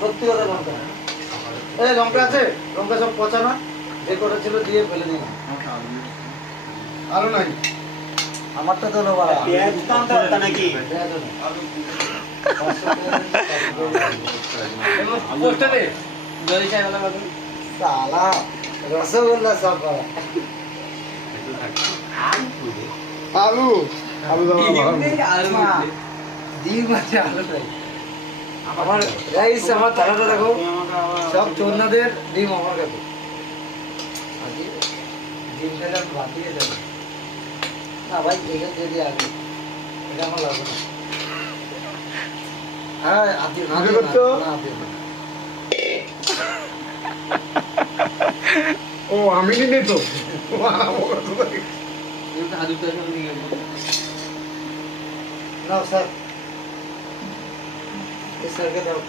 সত্যি কথা লঙ্কা এই লঙ্কা আছে লঙ্কা সব পচা না যে কটা ছিল দিয়ে ফেলে দিন আলু নাই আমারটা তো নেবা পেঁয়াজ তো আনতে পারতা নাকি? পোস্টারে জল চাই वाला বাদল সালা রসগোল্লা সব করা আলু আলু দাও ডিম আছে আলু নাই আমার গাইস আমার তারাটা দেখো সব চোরনাদের ডিম আমার কাছে আজকে ডিম খেলে আমি বাতিয়ে দেবো না ভাই দেখে যদি আগে এটা আমার লাগবে না হ্যাঁ আদি না আগে করতো? না আদি না ও আমি নিয়ে তো না স্যার এই স্যারকে দাও